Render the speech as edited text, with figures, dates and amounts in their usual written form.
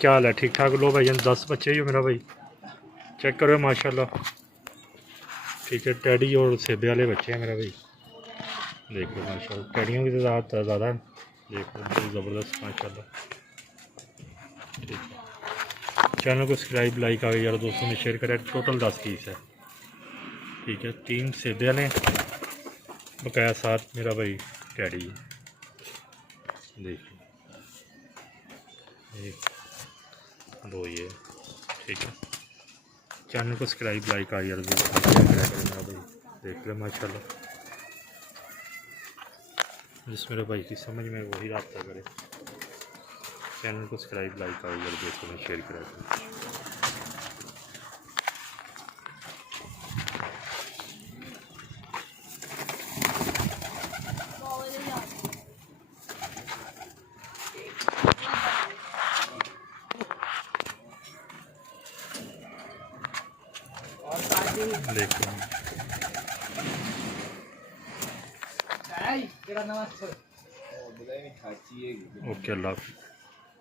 क्या हाल है? ठीक ठाक? लो भाई 10 बच्चे ही हो मेरा भाई, चेक करो माशाल्लाह। ठीक है, टैडी और सेबे वाले बच्चे हैं मेरा भाई। देख लो माशाल्लाह, टैडियों की तो ज़्यादा है। देख लो बड़ी ज़बरदस्त माशाल्लाह। ठीक है, चैनल को सब्सक्राइब लाइक आ गई यार दोस्तों ने शेयर करें। टोटल 10 पीस है। ठीक है, 3 सेबे वाले बकाया, साथ मेरा भाई टैडी है। देख लो, एक दो ये। ठीक है, चैनल को सब्सक्राइब लाइक आ यार दोस्तों ने शेयर करें मेरा भाई। देख लो माशाल्लाह, जिस मेरे भाई की समझ में वही रब्ता करे। चैनल को सब्सक्राइब लाइक आ यार दोस्तों ने शेयर करें। देखो ओके, अल्लाह हाफ़िज़।